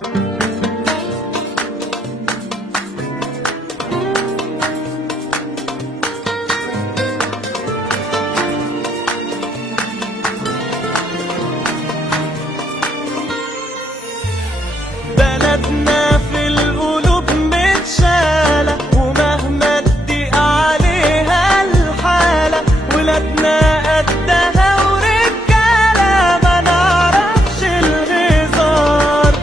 بلدنا في القلوب متشالة، ومهما تضيق عليها الحالة، ولادنا قدها ورجالة، ما نعرفش الهزار.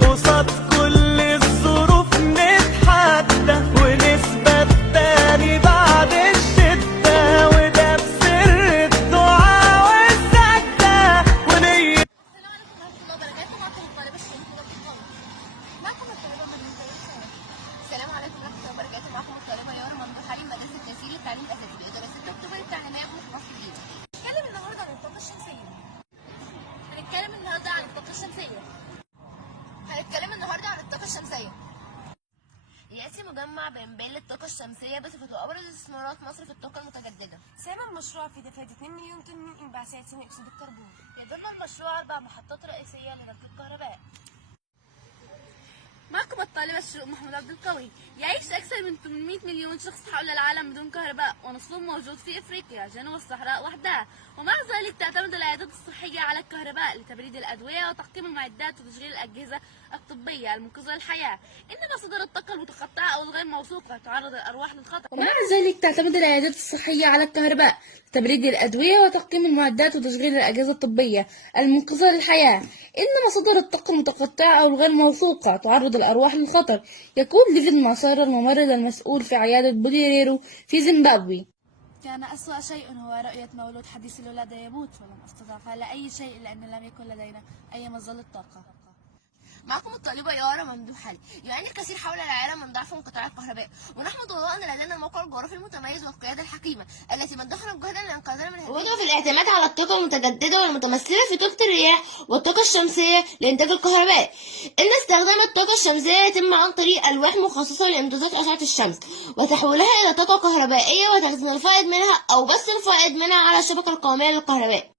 قصاد كل الظروف نتحدى، ونثبت تاني بعد الشدة، وده بسر الدعاء والسجدة ونية. السلام عليكم ورحمة الله وبركاته. معكم الطالبة يارا ممدوح علي، مدرسة تسهيل التعليم الأساسي بإدارة 6 أكتوبر التعليمية في مصر الجديدة. هنتكلم النهارده عن الطاقة الشمسية. يأتي مجمع بإنبال للطاقة الشمسية بصفته أبرز استثمارات مصر في الطاقة المتجددة. ساهم المشروع في دفع 2 مليون طن من انبعاثات ثاني أكسيد الكربون. يضم المشروع 4 محطات رئيسية لنقل الكهرباء. معكم الطالبة الشروق محمود عبد القوي. يعيش أكثر من 800 مليون شخص حول العالم بدون كهرباء، ونصفهم موجود في أفريقيا جنوب الصحراء وحدها. ومع ذلك تعتمد العيادات الصحية على الكهرباء لتبريد الأدوية وتقييم المعدات وتشغيل الأجهزة الطبية المنقذة للحياة. إن مصادر الطاقة المتقطعة أو الغير موثوقة تعرض الأرواح للخطر. ومع ذلك تعتمد العيادات الصحية على الكهرباء لتبريد الأدوية وتقييم المعدات وتشغيل الأجهزة الطبية المنقذة للحياة. إن مصادر الطاقة المتقطعة أو الغير موثوقة تعرض الأرواح للخطر. يقول ديفيد ماسارا الممرض المسؤول في عيادة بوديريرو في زيمبابوي: كان أسوأ شيء هو رؤية مولود حديث الولادة يموت، ولم أستطع فعل أي شيء لأن لم يكن لدينا أي مظلة طاقة. معكم الطالبة يارا ممدوح علي. يعاني الكثير حول العالم من ضعف انقطاع الكهرباء، ونحمد الله أن لدينا الموقع الجغرافي المتميز والقيادة الحكيمة التي مدخرت جهدا لإنقاذنا من وده في الاعتماد على الطاقة المتجددة والمتمثلة في طاقة الرياح والطاقة الشمسية لإنتاج الكهرباء. إن استخدام الطاقة الشمسية يتم عن طريق ألواح مخصصة لامتصاص أشعة الشمس وتحويلها إلى طاقة كهربائية وتخزين الفائض منها أو بث الفائض منها على الشبكة القومية للكهرباء.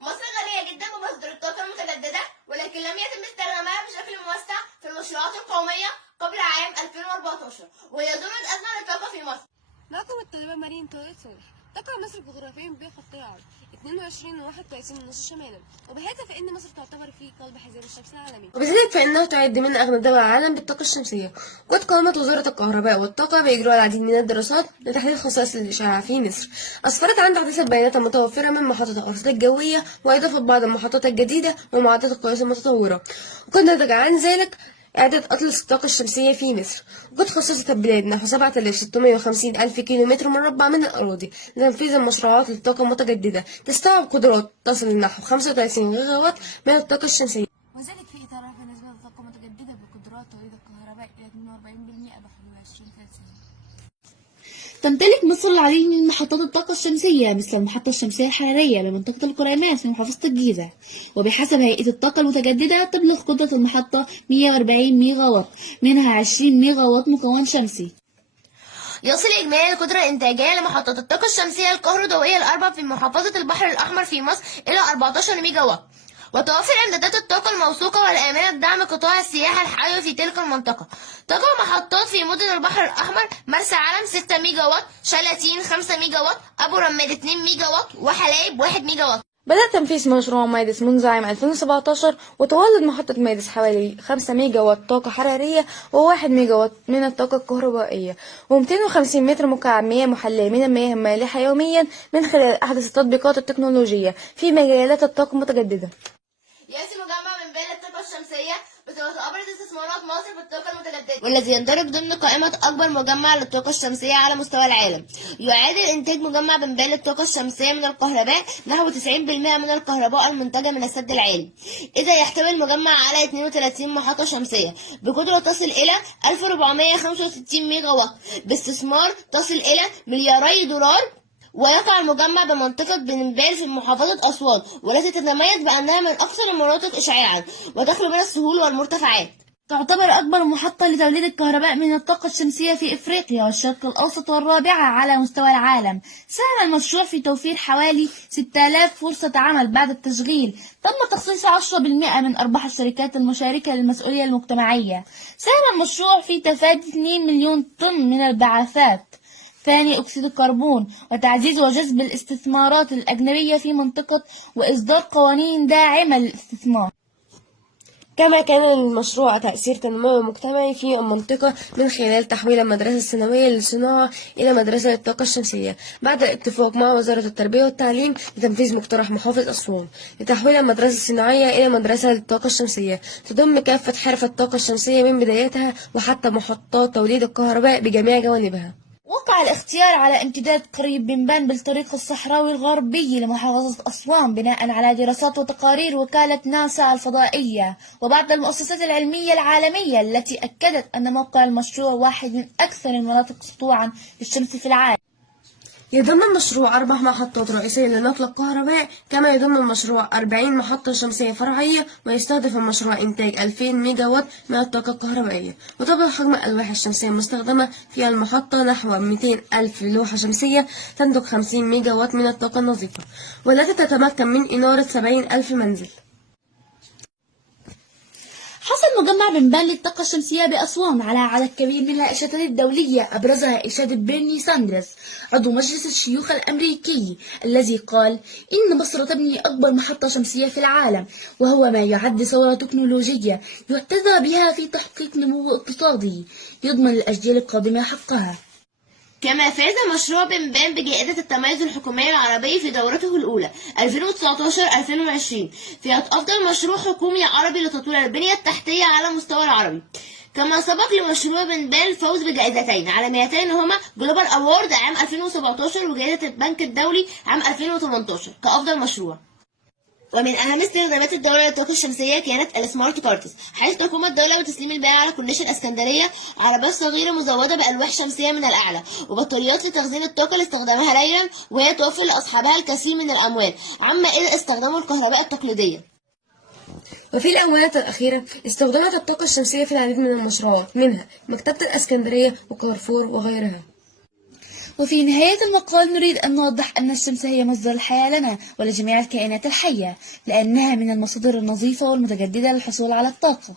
مصر غنية جدا بمصادر الطاقة المتجددة، ولكن لم يتم استخدامها بشكل موسع في المشروعات القومية قبل عام 2014، وهي ضمن أزمة للطاقة في مصر. معكم الطالبة مريم طارق صالح. تقع مصر جغرافيا بخطي عرض 22 و31.5 شمالا، وبهذا فإن مصر تعتبر في قلب حزام الشمس العالمي، وبذلك فإنه تعد من أغنى دول العالم بالطاقة الشمسية. قد قامت وزارة الكهرباء والطاقة بإجراء العديد من الدراسات لتحليل خصائص الإشعاع في مصر، أسفرت عن تحديث البيانات المتوفرة من محطة الأرصاد الجوية وإضافة بعض المحطات الجديدة ومعدات القياس المتطورة، وقد نتج عن ذلك إعداد أطلس الطاقة الشمسية في مصر. وقد خصصت البلاد نحو 7650 ألف كيلو متر مربع من الأراضي لتنفيذ المشروعات للطاقة المتجددة تستوعب قدرات تصل لنحو 35 جيجا وات من الطاقة الشمسية، وذلك في إطار رفع نسبة الطاقة المتجددة بقدرات توليد الكهرباء إلى 42% بحلول 2030. تمتلك مصر العديد من محطات الطاقة الشمسية مثل المحطة الشمسية الحرارية بمنطقة القريمات في محافظة الجيزة، وبحسب هيئة الطاقة المتجددة تبلغ قدرة المحطة 140 ميجا وات، منها 20 ميجا وات مكون شمسي. يصل إجمالي القدرة الإنتاجية لمحطات الطاقة الشمسية الكهروضوئية الأربع في محافظة البحر الأحمر في مصر إلى 14 ميجا وات، وتوفر إمدادات الطاقة الموثوقة والآمنة لدعم قطاع السياحة الحيوي في تلك المنطقة. تقع محطات في مدن البحر الأحمر: مرسى علم 6 ميجا وات، شلاتين 5 ميجا وات، أبو رماد 2 ميجا وات، وحلايب 1 ميجا وات. بدأ تنفيذ مشروع ميدس منذ عام 2017، وتولد محطة ميدس حوالي 5 ميجا وات طاقة حرارية و1 ميجا وات من الطاقة الكهربائية، و250 متر مكعب مياه محلية من المياه المالحة يوميا من خلال أحدث التطبيقات التكنولوجية في مجالات الطاقة المتجددة. يأتي مجمع من بين الطاقة الشمسية بصفة أبرز استثمارات مصر في الطاقة المتجددة، والذي يندرج ضمن قائمة أكبر مجمع للطاقة الشمسية على مستوى العالم. يعادل إنتاج مجمع بنبال للطاقة الشمسية من الكهرباء نحو 90% من الكهرباء المنتجة من السد العالي، إذا يحتوي المجمع على 32 محطة شمسية بقدرة تصل إلى 1465 ميجا وات باستثمار تصل إلى ملياري دولار. ويقع المجمع بمنطقة بنبال في محافظة أسوان، والتي تتميز بأنها من أكثر المناطق إشعاعا وتخلو من السهول والمرتفعات. تعتبر أكبر محطة لتوليد الكهرباء من الطاقة الشمسية في إفريقيا والشرق الأوسط والرابعة على مستوى العالم. ساهم المشروع في توفير حوالي 6000 فرصة عمل بعد التشغيل. تم تخصيص 10% من أرباح الشركات المشاركة للمسؤولية المجتمعية. ساهم المشروع في تفادي 2 مليون طن من الانبعاثات ثاني أكسيد الكربون وتعزيز وجذب الاستثمارات الأجنبية في منطقة وإصدار قوانين داعمة للاستثمار. كما كان للمشروع تأثير تنموي مجتمعي في المنطقة من خلال تحويل المدرسة الثانوية للصناعة إلى مدرسة للطاقة الشمسية بعد الاتفاق مع وزارة التربية والتعليم لتنفيذ مقترح محافظ أسوان لتحويل المدرسة الصناعية إلى مدرسة للطاقة الشمسية تضم كافة حرف الطاقة الشمسية من بدايتها وحتى محطات توليد الكهرباء بجميع جوانبها. وقع الاختيار على امتداد قريب بنبان بالطريق الصحراوي الغربي لمحافظة أسوان بناء على دراسات وتقارير وكالة ناسا الفضائية وبعض المؤسسات العلمية العالمية التي أكدت أن موقع المشروع واحد من أكثر المناطق سطوعا للشمس في العالم. يضم المشروع 4 محطات رئيسية لنقل الكهرباء كما يضم المشروع 40 محطة شمسية فرعية ويستهدف المشروع إنتاج 2000 ميجا وات من الطاقة الكهربائية وتبلغ حجم الألواح الشمسية المستخدمة في المحطة نحو 200 ألف لوحة شمسية تنتج 50 ميجا وات من الطاقة النظيفة والتي تتمكن من إنارة 70 ألف منزل. حصل مجمع بنبان للطاقة الشمسية بأسوان على عدد كبير من الإشادات الدولية أبرزها إشادة بيرني ساندرز عضو مجلس الشيوخ الأمريكي الذي قال إن مصر تبني أكبر محطة شمسية في العالم وهو ما يعد ثورة تكنولوجية يحتذى بها في تحقيق نمو اقتصادي يضمن للأجيال القادمة حقها. كما فاز مشروع بنبان بجائزة التميز الحكومي العربي في دورته الأولى 2019-2020 في أفضل مشروع حكومي عربي لتطوير البنية التحتية على مستوى العربي. كما سبق لمشروع بنبان الفوز بجائزتين عالميتين هما جلوبال أوورد عام 2017 وجائزة البنك الدولي عام 2018 كأفضل مشروع. ومن أهم استخدامات الدولة للطاقة الشمسية كانت السمارت كارتس، حيث تقوم الدولة بتسليم البيع على كورنيش الإسكندرية عربات صغيرة مزودة بألواح شمسية من الأعلى وبطاريات لتخزين الطاقة لاستخدامها ليلا وهي توفر لأصحابها الكثير من الأموال عما إذا استخدموا الكهرباء التقليدية. وفي الآونة الأخيرة استخدمت الطاقة الشمسية في العديد من المشروعات منها مكتبة الإسكندرية وكارفور وغيرها. وفي نهاية المقال نريد أن نوضح أن الشمس هي مصدر الحياة لنا ولجميع الكائنات الحية لأنها من المصادر النظيفة والمتجددة للحصول على الطاقة.